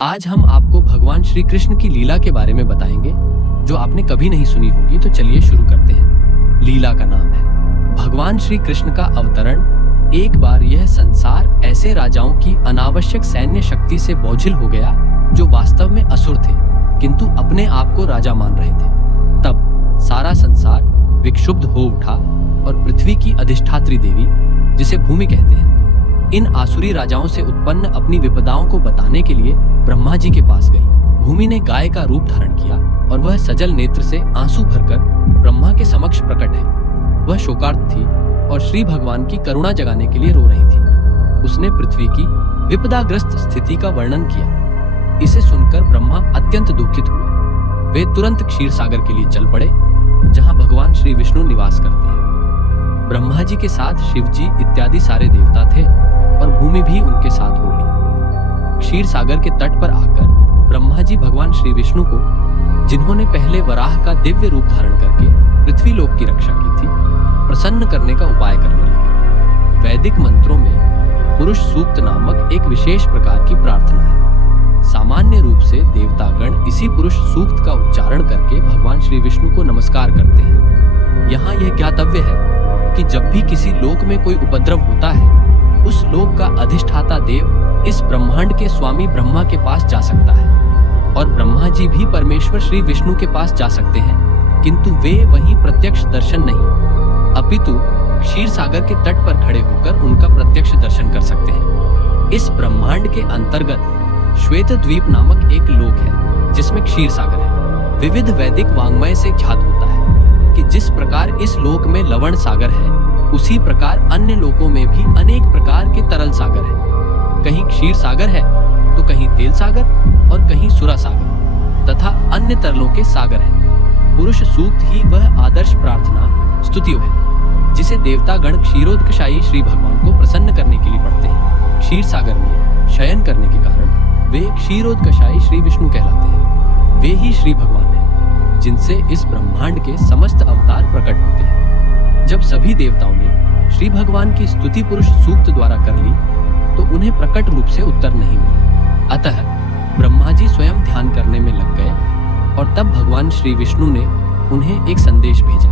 आज हम आपको भगवान श्री कृष्ण की लीला के बारे में बताएंगे जो आपने कभी नहीं सुनी होगी। तो चलिए शुरू करते हैं। लीला का नाम है भगवान श्री कृष्ण का अवतरण। एक बार यह संसार ऐसे राजाओं की अनावश्यक सैन्य शक्ति से बोझिल हो गया जो वास्तव में असुर थे किंतु अपने आप को राजा मान रहे थे। तब सारा संसार विक्षुब्ध हो उठा और पृथ्वी की अधिष्ठात्री देवी, जिसे भूमि कहते हैं, इन आसुरी राजाओं से उत्पन्न अपनी विपदाओं को बताने के लिए ब्रह्मा जी के पास गई। भूमि ने गाय का रूप धारण किया और वह सजल नेत्र से आंसू भरकर ब्रह्मा के समक्ष प्रकट है। वह शोकार्त थी और श्री भगवान की करुणा जगाने के लिए रो रही थी। उसने पृथ्वी की विपदाग्रस्त स्थिति का वर्णन किया। इसे सुनकर ब्रह्मा अत्यंत दुखित हुए। वे तुरंत क्षीर सागर के लिए चल पड़े, जहां भगवान श्री विष्णु निवास करते हैं। ब्रह्मा जी के साथ शिव जी इत्यादि सारे देवता थे और भूमि भी उनके साथ होली। क्षीर सागर के तट पर आकर ब्रह्मा जी भगवान श्री विष्णु को, जिन्होंने पहले वराह का दिव्य रूप धारण करके पृथ्वी लोक की रक्षा की थी, प्रसन्न करने का उपाय करने लगे। वैदिक मंत्रों में पुरुष सूक्त नामक एक विशेष प्रकार की प्रार्थना है। सामान्य रूप से देवतागण इसी पुरुष सूक्त का उच्चारण करके भगवान श्री विष्णु को नमस्कार करते हैं। यहाँ यह ज्ञातव्य है कि जब भी किसी लोक में कोई उपद्रव होता है, उस लोक का अधिष्ठाता देव इस ब्रह्मांड के स्वामी ब्रह्मा के पास जा सकता है और ब्रह्मा जी भी परमेश्वर श्री विष्णु के पास जा सकते हैं, किंतु वे वहीं प्रत्यक्ष दर्शन नहीं, अपितु क्षीर सागर के तट पर खड़े होकर उनका प्रत्यक्ष दर्शन कर सकते हैं। इस ब्रह्मांड के अंतर्गत श्वेत द्वीप नामक एक लोक है जिसमें क्षीर सागर है। विविध वैदिक वाङ्मय से ख्यात होता है कि जिस प्रकार इस लोक में लवण सागर है, उसी प्रकार अन्य लोकों में भी अनेक प्रकार के तरल सागर हैं। कहीं क्षीर सागर है तो कहीं तेल सागर और कहीं सुरा सागर तथा अन्य तरलों के सागर हैं। पुरुष सूक्त ही वह आदर्श प्रार्थना स्तुतियों है जिसे देवतागण क्षीरोदकशायी श्री भगवान को प्रसन्न करने के लिए पढ़ते हैं। क्षीर सागर में शयन करने के कारण वे क्षीरोदकशायी श्री विष्णु कहलाते हैं। वे ही श्री भगवान हैं जिनसे इस ब्रह्मांड के समस्त अवतार प्रकट होते हैं। जब सभी देवताओं ने श्री भगवान की स्तुति पुरुष सूक्त द्वारा कर ली तो उन्हें प्रकट रूप से उत्तर नहीं मिला। अतः ब्रह्मा जी स्वयं ध्यान करने में लग गए और तब भगवान श्री विष्णु ने उन्हें एक संदेश भेजा।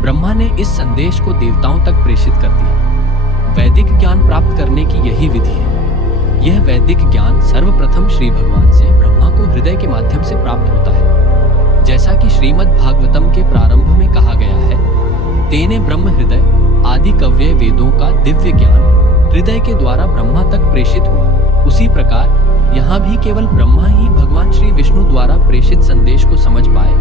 ब्रह्मा ने इस संदेश को देवताओं तक प्रेषित कर दिया। वैदिक ज्ञान प्राप्त करने की यही विधि है। यह वैदिक ज्ञान सर्वप्रथम श्री भगवान से ब्रह्मा को हृदय के माध्यम से प्राप्त होता है। जैसा कि श्रीमद् भागवतम के प्रारंभ में कहा गया है, तेने ब्रह्म हृदय आदि कव्य वेदों का दिव्य ज्ञान हृदय के द्वारा ब्रह्मा तक प्रेषित हुआ। उसी प्रकार यहाँ भी केवल ब्रह्मा ही भगवान श्री विष्णु द्वारा प्रेषित संदेश को समझ पाए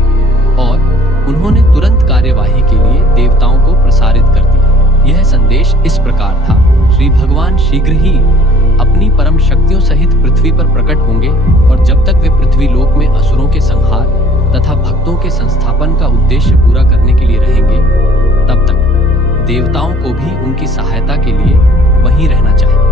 और उन्होंने तुरंत कार्यवाही के लिए देवताओं को प्रसारित कर दिया। यह संदेश इस प्रकार था: श्री भगवान शीघ्र ही अपनी परम शक्तियों सहित पृथ्वी पर प्रकट होंगे और जब तक वे पृथ्वी लोक में असुरों के संहार तथा भक्तों के संस्थापन का उद्देश्य पूरा करने के लिए रहेंगे, तब तक देवताओं को भी उनकी सहायता के लिए वहीं रहना चाहिए।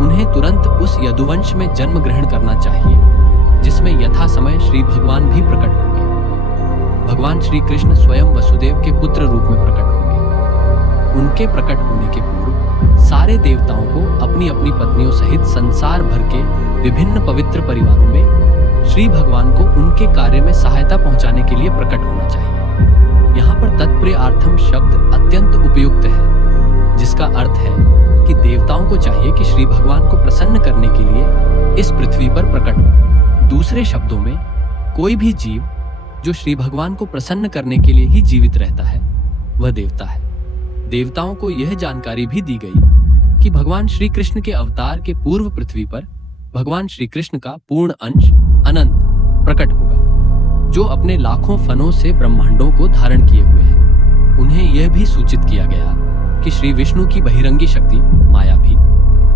उन्हें तुरंत उस यदुवंश में जन्म ग्रहण करना चाहिए जिसमें यथा समय श्री भगवान भी प्रकट होंगे। भगवान श्री कृष्ण स्वयं वसुदेव के पुत्र रूप में प्रकट होंगे। उनके प्रकट होने के पूर्व सारे देवताओं को अपनी अपनी पत्नियों सहित संसार भर के विभिन्न पवित्र परिवारों में श्री भगवान को उनके कार्य में सहायता पहुंचाने के लिए प्रकट होना चाहिए। यहाँ पर तत्प्रियार्थम शब्द अत्यंत उपयुक्त है, जिसका अर्थ है कि देवताओं को चाहिए कि श्री भगवान को प्रसन्न करने के लिए इस पृथ्वी पर प्रकट हो। दूसरे शब्दों में, कोई भी जीव जो श्री भगवान को प्रसन्न करने के लिए ही जीवित रहता है, वह देवता है। देवताओं को यह जानकारी भी दी गई कि भगवान श्री कृष्ण के अवतार के पूर्व पृथ्वी पर भगवान श्री कृष्ण का पूर्ण अंश अनंत प्रकट होगा, जो अपने लाखों फनों से ब्रह्मांडों को धारण किए हुए हैं। उन्हें यह भी सूचित किया गया कि श्री विष्णु की बहिरंगी शक्ति माया भी,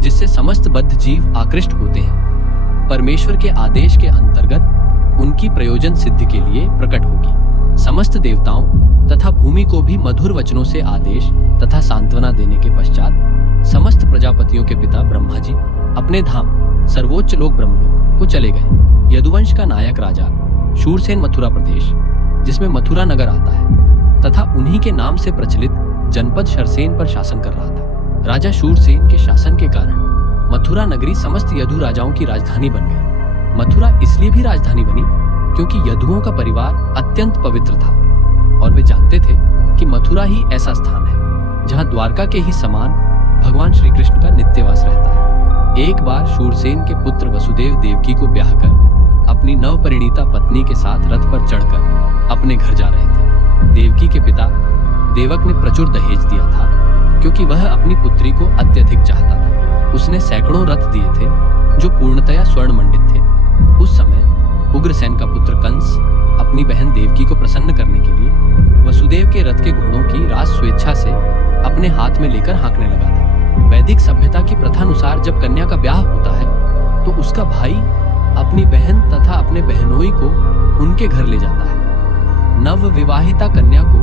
जिससे समस्त बद्ध जीव आकृष्ट होते हैं, परमेश्वर के आदेश के अंतर्गत उनकी प्रयोजन सिद्धि के लिए प्रकट होगी। समस्त देवताओं तथा भूमि को भी मधुर वचनों से आदेश तथा सांत्वना देने के पश्चात समस्त प्रजापतियों के पिता ब्रह्मा जी अपने धाम सर्वोच्च लोक ब्रह्मलोक को चले गए। यदुवंश का नायक राजा शूरसेन मथुरा प्रदेश, जिसमें मथुरा नगर आता है, तथा उन्हीं के नाम से प्रचलित जनपद शरसेन पर शासन कर रहा था। राजा शूरसेन के शासन के कारण मथुरा नगरी समस्त यदु राजाओं की राजधानी बन गई। मथुरा इसलिए भी राजधानी बनी क्योंकि यदुओं का परिवार अत्यंत पवित्र था और वे जानते थे कि मथुरा ही ऐसा स्थान है जहां द्वारका के ही समान भगवान श्री कृष्ण का नित्यवास रहता है। एक बार शूरसेन के पुत्र वसुदेव देवकी को ब्याह कर अपनी नवपरिणीता पत्नी के साथ रथ पर चढ़कर अपने घर जा रहे थे। देवकी के पिता देवक ने प्रचुर दहेज दिया था क्योंकि वह अपनी पुत्री को अत्यधिक चाहता था। उसने सैकड़ों रथ दिए थे जो पूर्णतया स्वर्ण मंडित थे। उस समय उग्रसेन का पुत्र कंस अपनी बहन देवकी को प्रसन्न करने के लिए वसुदेव के रथ के घोड़ों की रास स्वेच्छा से अपने हाथ में लेकर हाँकने लगा था। वैदिक सभ्यता की प्रथानुसार जब कन्या का ब्याह होता है तो उसका भाई अपनी बहन तथा अपने बहनोई को उनके घर ले जाता है। नव विवाहिता कन्या को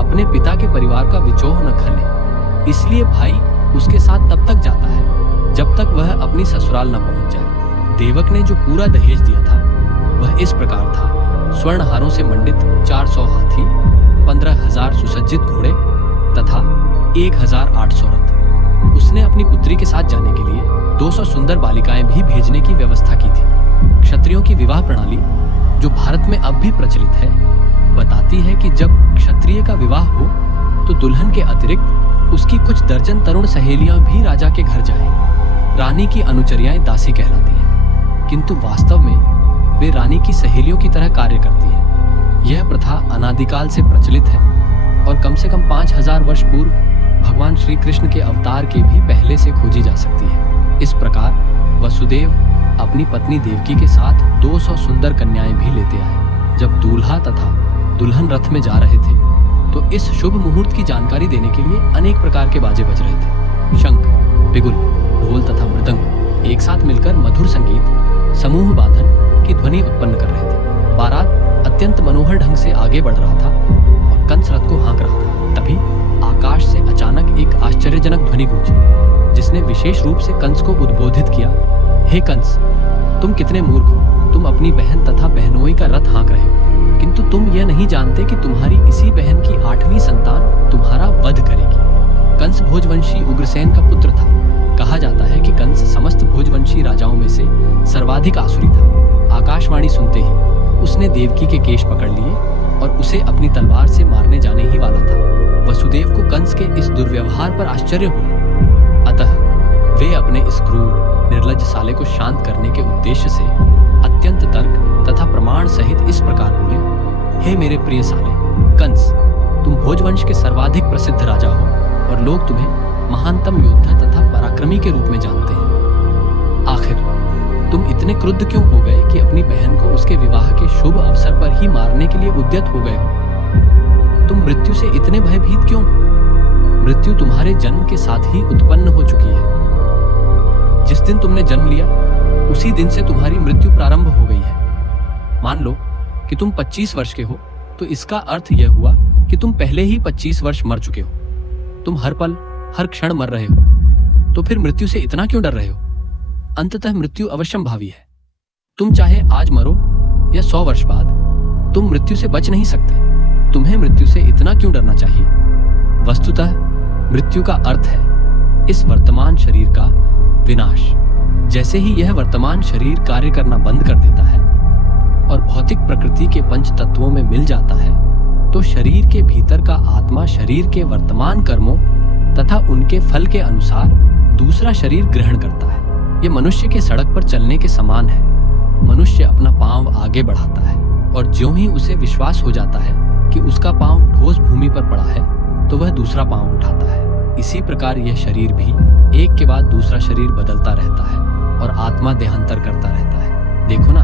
अपने पिता के परिवार का विचोह न खले, इसलिए भाई उसके साथ तब तक जाता है जब तक वह अपनी ससुराल न पहुंच जाए। देवक ने जो पूरा दहेज दिया था वह इस प्रकार था: स्वर्ण हारों से मंडित 400 हाथी, 15,000 सुसज्जित घोड़े तथा 1,800 रथ। उसने अपनी पुत्री के साथ जाने के लिए 200 सुंदर बालिकाएं भी भेजने की व्यवस्था की थी। क्षत्रियों की विवाह प्रणाली, जो भारत में अब भी प्रचलित है, बताती है कि जब क्षत्रिय का विवाह हो तो दुल्हन के अतिरिक्त उसकी कुछ दर्जन तरुण सहेलियां भी राजा के घर जाएं। रानी की अनुचरियाएं दासी कहलाती हैं, किंतु वास्तव में वे रानी की सहेलियों की तरह कार्य करती हैं। यह प्रथा अनादिकाल से प्रचलित है और कम से कम 5,000 वर्ष पूर्व भगवान श्री कृष्ण के अवतार के भी पहले से खोजी जा सकती है। इस प्रकार वसुदेव अपनी पत्नी देवकी के साथ 200 सुंदर कन्याएं भी लेते आए। जब दूल्हा तथा दुल्हन रथ में जा रहे थे तो इस शुभ मुहूर्त की जानकारी देने के लिए अनेक प्रकार के बाजे बज रहे थे। शंख, बिगुल, ढोल तथा मृदंग एक साथ मिलकर मधुर संगीत, समूह बाधन की ध्वनि उत्पन्न कर रहे थे। बारात अत्यंत मनोहर ढंग से आगे बढ़ रहा था और कंस रथ को हाँक रहा था। तभी आकाश से अचानक एक आश्चर्यजनक ध्वनि गूंजी जिसने विशेष रूप से कंस को उद्बोधित किया: हे कंस, तुम कितने मूर्ख हो! तुम अपनी बहन तथा बहनोई का रथ हाँक रहे हो, किंतु तुम यह नहीं जानते कि तुम्हारी इसी बहन की 8वीं संतान तुम्हारा वध करेगी। कंस भोजवंशी उग्रसेन का पुत्र था। कहा जाता है कि कंस समस्त भोजवंशी राजाओं में से सर्वाधिक आसुरी था। आकाशवाणी सुनते ही उसने देवकी के केश पकड़ लिए और उसे अपनी तलवार से मारने जाने ही वाला था। वसुदेव को कंस के इस दुर्व्यवहार पर आश्चर्य हुआ, अतः वे अपने इस क्रूर निर्लज्ज साले को शांत करने के उद्देश्य से अत्यंत तर्क तथा प्रमाण सहित इस प्रकार बोले: हे मेरे प्रिय साले कंस, तुम भोजवंश के सर्वाधिक प्रसिद्ध राजा हो और लोग तुम्हें महानतम योद्धा तथा पराक्रमी के रूप में जानते हैं। आखिर तुम इतने क्रुद्ध क्यों हो गए कि अपनी बहन को उसके विवाह के शुभ अवसर पर ही मारने के लिए उद्यत हो गए हो? तुम मृत्यु से इतने भयभीत क्यों? मृत्यु तुम्हारे जन्म के साथ ही उत्पन्न हो चुकी है। जिस दिन तुमने जन्म लिया उसी दिन से तुम्हारी मृत्यु प्रारंभ हो गई है। मान लो कि तुम 25 वर्ष के हो तो इसका अर्थ यह हुआ कि तुम पहले ही 25 वर्ष मर चुके हो। तुम हर पल हर क्षण मर रहे हो, तो फिर मृत्यु से इतना क्यों डर रहे हो? अंततः मृत्यु अवश्यंभावी है। तुम चाहे आज मरो या 100 वर्ष बाद, तुम मृत्यु से बच नहीं सकते। तुम्हें मृत्यु से इतना क्यों डरना चाहिए? वस्तुतः मृत्यु का अर्थ है इस वर्तमान शरीर का विनाश। जैसे ही यह वर्तमान शरीर कार्य करना बंद कर देता है और भौतिक प्रकृति के पंच तत्वों में मिल जाता है, तो शरीर के भीतर का आत्मा शरीर के वर्तमान कर्मों तथा उनके फल के अनुसार दूसरा शरीर ग्रहण करता है। यह मनुष्य के सड़क पर चलने के समान है। मनुष्य अपना पांव आगे बढ़ाता है और ज्यों ही उसे विश्वास हो जाता है कि उसका पांव ठोस भूमि पर पड़ा है, तो वह दूसरा पांव उठाता है। इसी प्रकार यह शरीर भी एक के बाद दूसरा शरीर बदलता रहता है और आत्मा देहांतर करता रहता है। देखो ना,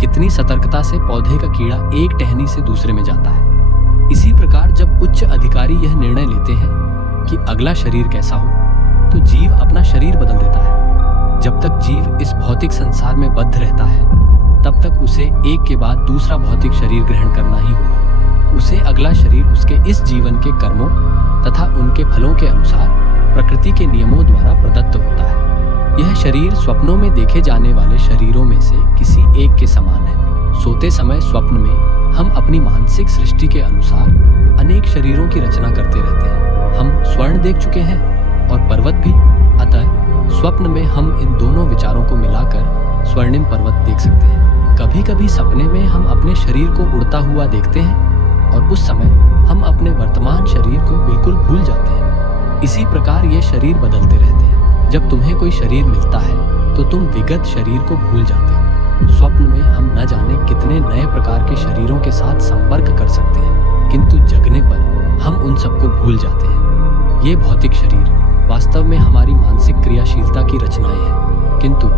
कितनी सतर्कता से पौधे का कीड़ा एक टहनी से दूसरे में जाता है। इसी प्रकार जब उच्च अधिकारी यह निर्णय लेते हैं कि अगला शरीर कैसा हो, तो जीव अपना शरीर बदल देता है। जब तक जीव इस भौतिक संसार में बद्ध रहता है, तब तक उसे एक के बाद दूसरा भौतिक शरीर ग्रहण करना ही होगा। उसे अगला शरीर उसके इस जीवन के कर्मों तथा उनके फलों के अनुसार प्रकृति के नियमों द्वारा प्रदत्त होता है। यह शरीर स्वप्नों में देखे जाने वाले शरीरों में से किसी एक के समान है। सोते समय स्वप्न में हम अपनी मानसिक सृष्टि के अनुसार अनेक शरीरों की रचना करते रहते हैं। हम स्वर्ण देख चुके हैं और पर्वत भी, अतः स्वप्न में हम इन दोनों विचारों को मिलाकर स्वर्णिम पर्वत देख सकते हैं। कभी कभी सपने में हम अपने शरीर को उड़ता हुआ देखते हैं और उस समय हम अपने वर्तमान शरीर को बिल्कुल भूल जाते हैं। इसी प्रकार ये शरीर बदलते रहते हैं। जब तुम्हें कोई शरीर मिलता है तो तुम विगत शरीर को भूल जाते हो। स्वप्न में हम न जाने कितने नए प्रकार के शरीरों के साथ संपर्क कर सकते हैं, किंतु जगने पर हम उन सबको भूल जाते हैं। ये भौतिक शरीर वास्तव में हमारी मानसिक क्रियाशीलता की रचनाएं हैं, किंतु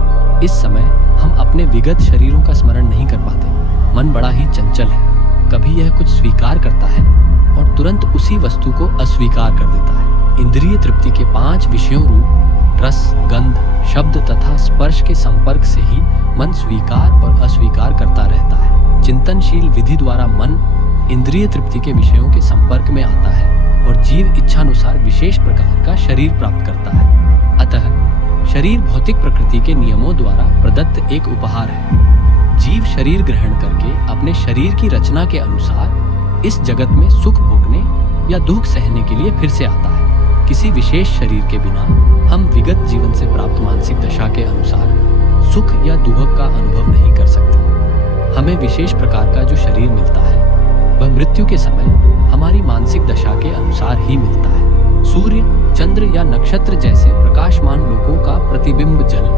इस समय हम अपने विगत शरीरों का स्मरण नहीं कर पाते। मन बड़ा ही चंचल है, कभी यह कुछ स्वीकार करता है और तुरंत उसी वस्तु को अस्वीकार कर देता है। इंद्रिय तृप्ति के 5 विषयों रूप रस, गंध, शब्द तथा स्पर्श के संपर्क से ही मन स्वीकार और अस्वीकार करता रहता है। चिंतनशील विधि द्वारा मन इंद्रिय तृप्ति के विषयों के संपर्क में आता है और जीव इच्छानुसार विशेष प्रकार का शरीर प्राप्त करता है। अतः शरीर भौतिक प्रकृति के नियमों द्वारा प्रदत्त एक उपहार है। जीव शरीर ग्रहण करके अपने शरीर की रचना के अनुसार इस जगत में सुख भोगने या दुख सहने के लिए फिर से आता है। किसी विशेष शरीर के बिना हम विगत जीवन से प्राप्त मानसिक दशा के अनुसार सुख या दुख का अनुभव नहीं कर सकते। हमें विशेष प्रकार का जो शरीर मिलता है वह मृत्यु के समय हमारी मानसिक दशा के अनुसार ही मिलता है। सूर्य, चंद्र या नक्षत्र जैसे प्रकाशमान लोकों का प्रतिबिंब जल,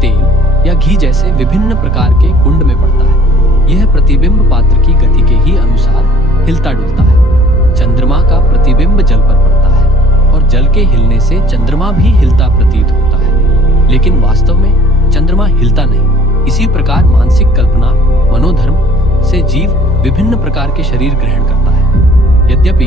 तेल या घी जैसे विभिन्न प्रकार के कुंड में पड़ता है। यह प्रतिबिंब पात्र की गति के ही अनुसार हिलता डुलता है। चंद्रमा का प्रतिबिंब जल पर पड़ता है और जल के हिलने से चंद्रमा भी हिलता प्रतीत होता है, लेकिन वास्तव में चंद्रमा हिलता नहीं। इसी प्रकार मानसिक कल्पना, मनोधर्म से जीव विभिन्न प्रकार के शरीर ग्रहण करता है। यद्यपि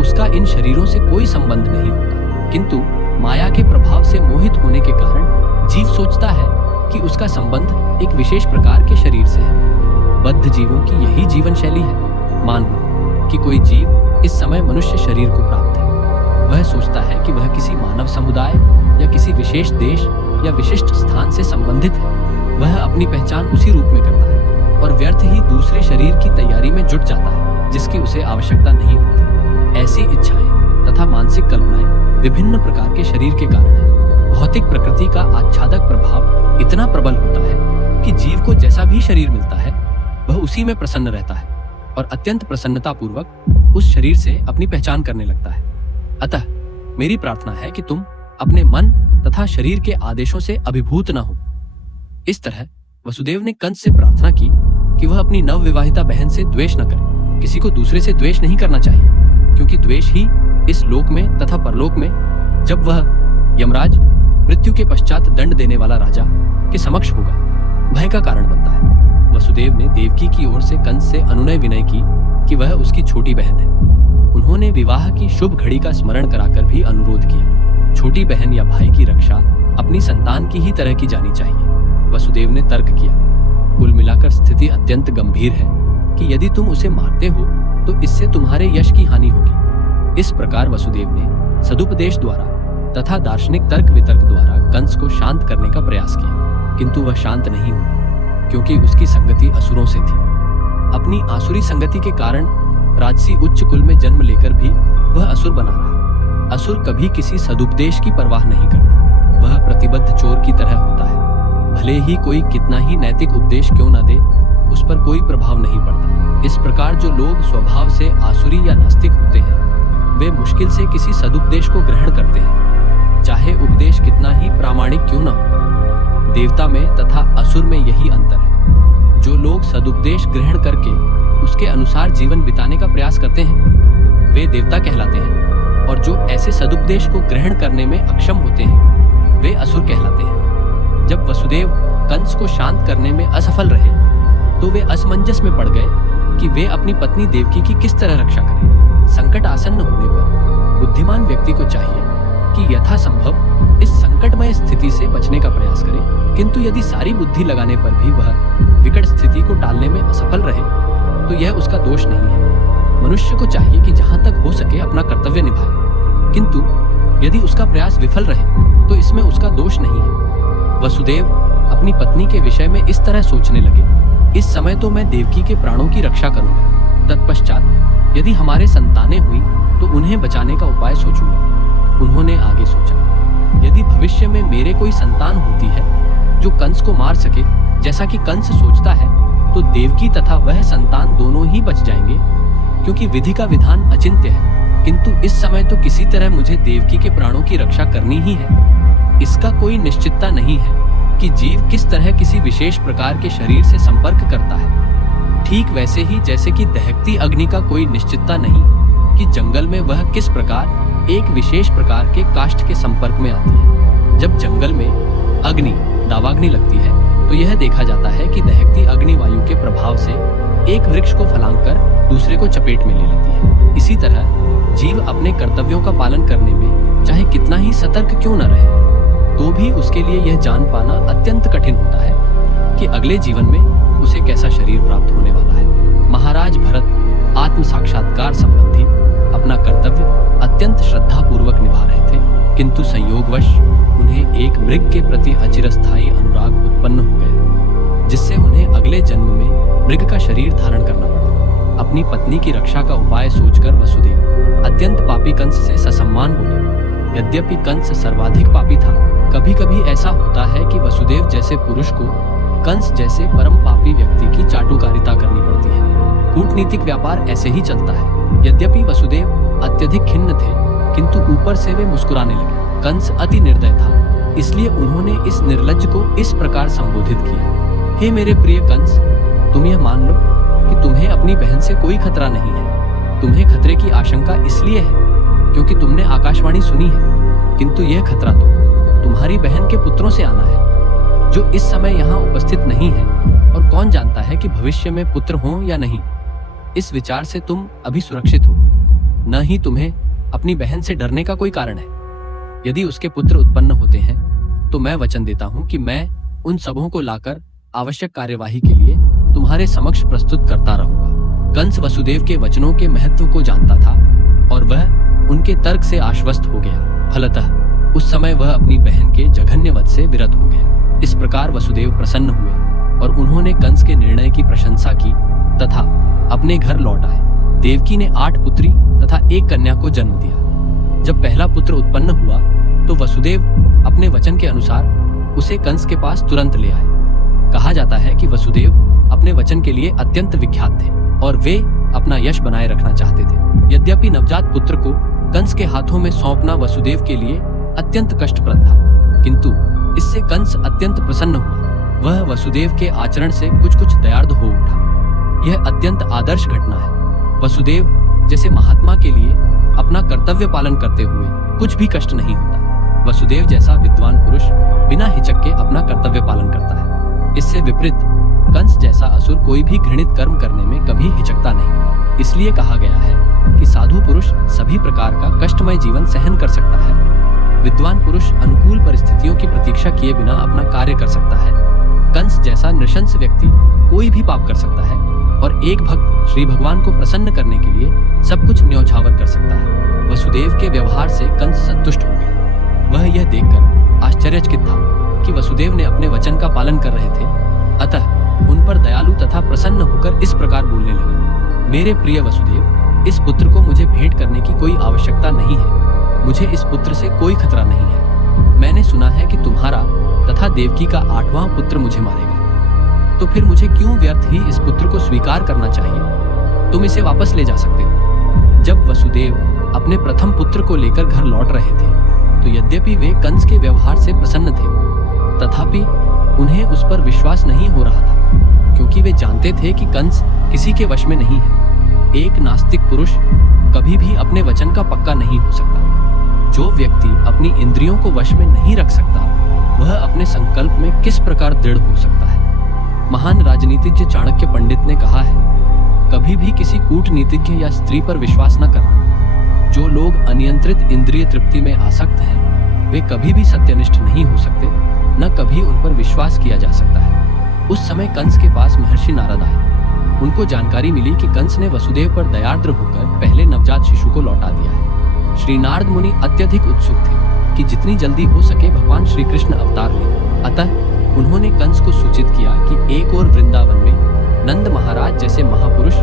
उसका इन शरीरों से कोई संबंध नहीं होता, किंतु माया के प्रभाव से मोहित होने के कारण जीव सोचता है कि उसका संबंध एक विशेष प्रकार के शरीर से है। बद्ध जीवों की यही जीवन शैली है। मान लो कि कोई जीव इस समय मनुष्य शरीर को प्राप्त है। वह सोचता है कि वह किसी मानव समुदाय या किसी विशेष देश या विशिष्ट स्थान से संबंधित है। वह अपनी पहचान उसी रूप में करता है और व्यर्थ ही दूसरे शरीर की तैयारी में जुट जाता है जिसकी उसे आवश्यकता नहीं होती। ऐसी इच्छाएं तथा मानसिक कल्पनाएं विभिन्न प्रकार के शरीर के कारण है। भौतिक प्रकृति का आच्छादक प्रभाव इतना प्रबल होता है कि जीव को जैसा भी शरीर मिलता है वह उसी में प्रसन्न रहता है और अत्यंत प्रसन्नता पूर्वक उस शरीर से अपनी पहचान करने लगता है। अतः मेरी प्रार्थना है कि तुम अपने मन तथा शरीर के आदेशों से अभिभूत न हो। इस तरह वसुदेव ने कंस से प्रार्थना की कि वह अपनी नवविवाहिता बहन से द्वेष न करे। किसी को दूसरे से द्वेष नहीं करना चाहिए, क्योंकि द्वेष ही इस लोक में तथा परलोक में, जब वह यमराज मृत्यु के पश्चात दंड देने वाला राजा के समक्ष होगा, भय का कारण बनता है। वसुदेव ने देवकी की ओर से कंस से अनुनय विनय की कि वह उसकी छोटी बहन है। उन्होंने विवाह की शुभ घड़ी का स्मरण कराकर भी अनुरोध किया। छोटी बहन या भाई की रक्षा अपनी संतान की ही तरह की जानी चाहिए। वसुदेव ने तर्क किया। कुल मिलाकर स्थिति अत्यंत गंभीर है कि यदि तुम उसे मारते हो तो इससे तुम्हारे यश की हानि होगी। इस प्रकार वसुदेव ने सदुपदेश द्वारा तथा दार्शनिक तर्क वितर्क द्वारा कंस को शांत करने का प्रयास किया, किंतु वह शांत नहीं हुआ, क्योंकि उसकी संगति असुरों से थी। अपनी आसुरी संगति के कारण राजसी उच्च कुल में जन्म लेकर भी वह असुर बना रहा। असुर कभी किसी सदुपदेश की परवाह नहीं करता। वह प्रतिबद्ध चोर की तरह होता है। भले ही कोई कितना ही नैतिक उपदेश क्यों न दे, उस पर कोई प्रभाव नहीं पड़ता। इस प्रकार जो लोग स्वभाव से आसुरी या नास्तिक होते हैं, वे मुश्किल से किसी सदुपदेश को ग्रहण करते हैं, चाहे उपदेश कितना ही प्रामाणिक क्यों न हो। देवता में तथा असुर में यही अंतर है। जो लोग सदुपदेश ग्रहण करके उसके अनुसार जीवन बिताने का प्रयास करते हैं, वे देवता कहलाते हैं, और जो ऐसे सदुपदेश को ग्रहण करने में अक्षम होते हैं, वे असुर कहलाते हैं। जब वसुदेव कंस को शांत करने में असफल रहे, तो वे असमंजस में पड़ गए कि वे अपनी पत्नी देवकी की किस तरह रक्षा करें। संकट आसन्न होने पर बुद्धिमान व्यक्ति को चाहिए कि यथासंभव इस संकटमय स्थिति से बचने का प्रयास करे, किंतु यदि सारी बुद्धि लगाने पर भी वह विकट स्थिति को टालने में असफल रहे, तो यह उसका दोष नहीं है। मनुष्य को चाहिए कि जहां तक हो सके अपना कर्तव्य निभाए, किंतु यदि उसका प्रयास विफल रहे तो इसमें उसका दोष नहीं है। वसुदेव अपनी पत्नी के विषय में इस तरह सोचने लगे, इस समय तो मैं देवकी के प्राणों की रक्षा करूंगा, तत्पश्चात यदि हमारे संतानें हुई तो उन्हें बचाने का उपाय सोचूंगा। उन्होंने आगे सोचा, यदि भविष्य में मेरे कोई संतान होती है जो कंस को मार सके जैसा कि कंस सोचता है तो देवकी तथा वह संतान दोनों ही बच जाएंगे, क्योंकि विधि का विधान अचिंत्य है। किंतु इस समय तो किसी तरह मुझे देवकी के प्राणों की रक्षा करनी ही है। इसका कोई निश्चितता नहीं है कि जीव किस तरह किसी विशेष प्रकार के शरीर से संपर्क करता है। ठीक वैसे ही जैसे कि दहकती अग्नि का कोई निश्चितता नहीं कि जंगल में वह किस प्रकार एक विशेष प्रकार के काष्ठ के संपर्क में आती है। जब जंगल में अग्नि दावाग्नि लगती है तो यह देखा जाता है कि दहकती अग्नि वायु के प्रभाव से एक वृक्ष को फलांग कर दूसरे को चपेट में ले लेती है। इसी तरह जीव अपने कर्तव्यों का पालन करने में चाहे कितना ही सतर्क क्यों न रहे, तो भी उसके लिए यह जान पाना अत्यंत कठिन होता है कि अगले जीवन में उसे कैसा शरीर प्राप्त होने वाला है। महाराज भरत आत्म साक्षात्कार संबंधी अपना कर्तव्य अत्यंत श्रद्धा पूर्वक निभा रहे थे, किंतु संयोगवश उन्हें एक मृग के प्रति अचिरस्थायी अनुराग उत्पन्न हो गया, जिससे उन्हें अगले जन्म में मृग का शरीर धारण करना पड़ा। अपनी पत्नी की रक्षा का उपाय सोचकर वसुदेव अत्यंत पापी कंस से ससम्मान बोले। यद्यपि कंस सर्वाधिक पापी था, कभी कभी ऐसा होता है कि वसुदेव जैसे पुरुष को कंस जैसे परम पापी व्यक्ति की चाटुकारिता करनी पड़ती है। कूटनीतिक व्यापार ऐसे ही चलता है। यद्यपि वसुदेव अत्यधिक खिन्न थे, किंतु ऊपर से वे मुस्कुराने लगे। कंस अति निर्दय था, इसलिए उन्होंने इस निर्लज्ज को इस प्रकार संबोधित किया। हे मेरे प्रिय कंस, तुम यह मान लो कि तुम्हें अपनी बहन से कोई खतरा नहीं है। तुम्हें खतरे की आशंका इसलिए है क्योंकि तुमने आकाशवाणी सुनी है, किंतु यह खतरा तो तुम्हारी बहन के पुत्रों से आना है, जो इस समय यहाँ उपस्थित नहीं है, और कौन जानता है कि भविष्य में पुत्र हों या नहीं। इस विचार से तुम अभी सुरक्षित हो, न ही तुम्हें अपनी बहन से डरने का कोई कारण है। यदि उसके पुत्र उत्पन्न होते हैं तो मैं वचन देता हूँ कि मैं उन सबों को लाकर आवश्यक कार्यवाही के लिए तुम्हारे समक्ष प्रस्तुत करता रहूंगा। कंस वसुदेव के वचनों के महत्व को जानता था और वह उनके तर्क से आश्वस्त हो गया। फलतः उस समय वह अपनी बहन के जघन्य वध से विरत हो गया। इस प्रकार वसुदेव प्रसन्न हुए और उन्होंने कंस के निर्णय की प्रशंसा की तथा अपने घर लौट आए। देवकी ने 8 पुत्री तथा 1 कन्या को जन्म दिया। जब पहला पुत्र उत्पन्न हुआ तो वसुदेव अपने वचन के अनुसार उसे कंस के पास तुरंत ले आए। कहा जाता है कि वसुदेव अपने वचन के लिए अत्यंत विख्यात थे और वे अपना यश बनाए रखना चाहते थे। यद्यपि नवजात पुत्र को कंस के हाथों में सौंपना वसुदेव के लिए अत्यंत कष्टप्रद था, किंतु इससे कंस अत्यंत प्रसन्न हुआ। वह वसुदेव के आचरण से कुछ दयार्द हो उठा। यह अत्यंत आदर्श घटना है। वसुदेव जैसे महात्मा के लिए अपना कर्तव्य पालन करते हुए कुछ भी कष्ट नहीं होता। वसुदेव जैसा विद्वान पुरुष बिना हिचक के अपना कर्तव्य पालन करता है। इससे विपरीत कंस जैसा असुर कोई भी घृणित कर्म करने में कभी हिचकता नहीं। इसलिए कहा गया है कि साधु पुरुष सभी प्रकार का कष्टमय जीवन सहन कर सकता है। विद्वान पुरुष अनुकूल परिस्थितियों की प्रतीक्षा किए बिना अपना कार्य कर सकता है। कंस जैसा नृशंस व्यक्ति कोई भी पाप कर सकता है और एक भक्त श्री भगवान को प्रसन्न करने के लिए सब कुछ न्यौछावर कर सकता है। वसुदेव के व्यवहार से कंस संतुष्ट हो गया। वह यह देखकर आश्चर्यचकित था कि वसुदेव ने अपने वचन का पालन कर रहे थे, अतः उन पर दयालु तथा प्रसन्न होकर इस प्रकार बोलने लगा। मेरे प्रिय वसुदेव, इस पुत्र को मुझे भेंट करने की कोई आवश्यकता नहीं है। मुझे इस पुत्र से कोई खतरा नहीं है। मैंने सुना है कि तुम्हारा तथा देवकी का 8वां पुत्र मुझे मारेगा, तो फिर मुझे क्यों व्यर्थ ही इस पुत्र को स्वीकार करना चाहिए। तुम इसे वापस ले जा सकते हो। जब वसुदेव अपने प्रथम पुत्र को लेकर घर लौट रहे थे तो यद्यपि वे कंस के व्यवहार से प्रसन्न थे, तथापि उन्हें उस पर विश्वास नहीं हो रहा था, क्योंकि वे जानते थे कि कंस किसी के वश में नहीं है। एक नास्तिक पुरुष कभी भी अपने वचन का पक्का नहीं हो सकता। जो व्यक्ति अपनी इंद्रियों को वश में नहीं रख सकता, वह अपने संकल्प में किस प्रकार दृढ़ हो सकता है। महान राजनीतिज्ञ चाणक्य पंडित ने कहा है, कभी भी किसी कूटनीतिज्ञ या स्त्री पर विश्वास न करना। जो लोग अनियंत्रित इंद्रिय तृप्ति में आसक्त हैं, वे कभी भी सत्यनिष्ठ नहीं हो सकते, न कभी उन पर विश्वास किया जा सकता है। उस समय कंस के पास महर्षि नारद आए। उनको जानकारी मिली कि कंस ने वसुदेव पर दयार्द्र होकर पहले नवजात शिशु को लौटा दिया है। श्री नारद मुनि अत्यधिक उत्सुक थे कि जितनी जल्दी हो सके भगवान श्री कृष्ण अवतार लें। अतः उन्होंने कंस को सूचित किया कि एक और वृंदावन में नंद महाराज जैसे महापुरुष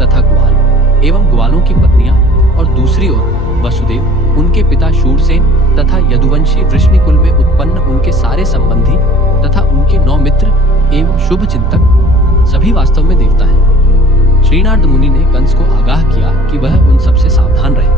तथा ग्वाल एवं ग्वालों की पत्नियां और दूसरी ओर वसुदेव, उनके पिता शूरसेन तथा यदुवंशी वृष्णिकुल में उत्पन्न उनके सारे संबंधी तथा उनके 9 मित्र एवं शुभ चिंतक सभी वास्तव में देवता हैं। श्रीनारद मुनि ने कंस को आगाह किया कि वह उन सबसे सावधान रहे,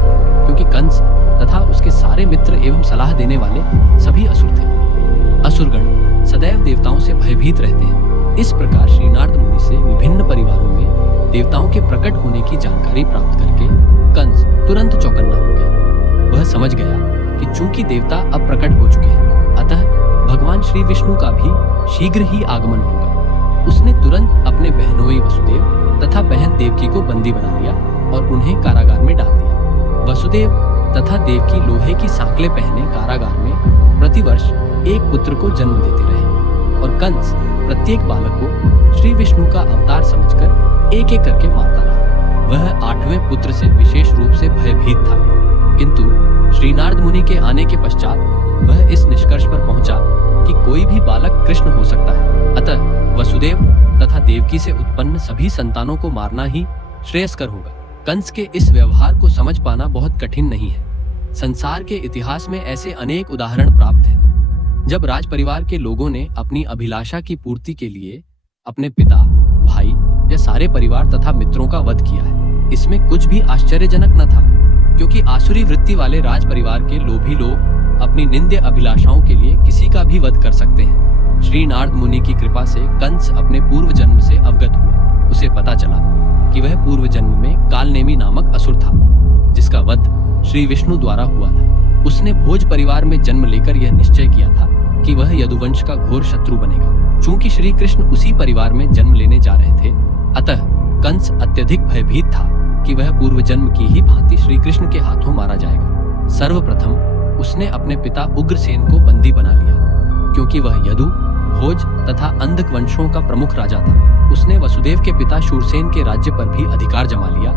क्योंकि कंस तथा उसके सारे मित्र एवं सलाह देने वाले सभी असुर थे। असुरगण सदैव देवताओं से भयभीत रहते हैं। इस प्रकार श्रीनारद मुनि से विभिन्न परिवारों में देवताओं के प्रकट होने की जानकारी प्राप्त करके कंस तुरंत चौकन्ना हो गया। वह समझ गया कि चूंकि देवता अब प्रकट हो चुके हैं, अतः भगवान श्री विष्णु का भी शीघ्र ही आगमन होगा। उसने तुरंत अपने बहनोई वसुदेव तथा बहन देवकी को बंदी बना लिया और उन्हें कारागार में डाल दिया। वसुदेव तथा देवकी लोहे की सांकलें पहने कारागार में प्रतिवर्ष एक पुत्र को जन्म देते रहे और कंस प्रत्येक बालक को श्री विष्णु का अवतार समझकर एक एक करके मारता रहा। वह 8वें पुत्र से विशेष रूप से भयभीत था, किंतु श्रीनारद मुनि के आने के पश्चात वह इस निष्कर्ष पर पहुंचा कि कोई भी बालक कृष्ण हो सकता है। अतः वसुदेव तथा देवकी से उत्पन्न सभी संतानों को मारना ही श्रेयस्कर होगा। कंस के इस व्यवहार को समझ पाना बहुत कठिन नहीं है। संसार के इतिहास में ऐसे अनेक उदाहरण प्राप्त हैं, जब राज परिवार के लोगों ने अपनी अभिलाषा की पूर्ति के लिए अपने पिता, भाई या सारे परिवार तथा मित्रों का वध किया है। इसमें कुछ भी आश्चर्यजनक न था, क्योंकि आसुरी वृत्ति वाले राज परिवार के लोभी लोग अपनी निंद्य अभिलाषाओं के लिए किसी का भी वध कर सकते हैं। श्री नारद मुनि की कृपा से कंस अपने पूर्व जन्म से अवगत हुआ। उसे पता चला कि वह पूर्व जन्म में कालनेमी नामक असुर था, जिसका वध श्री विष्णु द्वारा हुआ था। उसने भोज परिवार में जन्म लेकर यह निश्चय किया था कि वह यदुवंश का घोर शत्रु बनेगा। चूंकि श्री कृष्ण उसी परिवार में जन्म लेने जा रहे थे, अतः कंस अत्यधिक भयभीत था कि वह पूर्व जन्म की ही भांति श्री कृष्ण के हाथों मारा जाएगा। सर्वप्रथम उसने अपने पिता उग्रसेन को बंदी बना लिया, क्योंकि वह यदु, भोज तथा अंधक वंशों का प्रमुख राजा था। उसने वसुदेव के पिता शूरसेन के राज्य पर भी अधिकार जमा लिया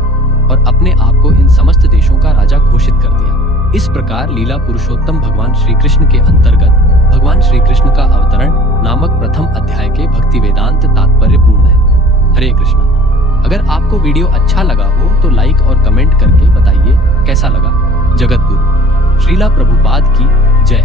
और अपने आप को इन समस्त देशों का राजा घोषित कर दिया। इस प्रकार लीला पुरुषोत्तम भगवान श्री कृष्ण के अंतर्गत भगवान श्री कृष्ण का अवतरण नामक प्रथम अध्याय के भक्ति वेदांत तात्पर्य पूर्ण है। हरे कृष्णा। अगर आपको वीडियो अच्छा लगा हो तो लाइक और कमेंट करके बताइए कैसा लगा। जगत गुरु श्रीला प्रभुपाद की जय।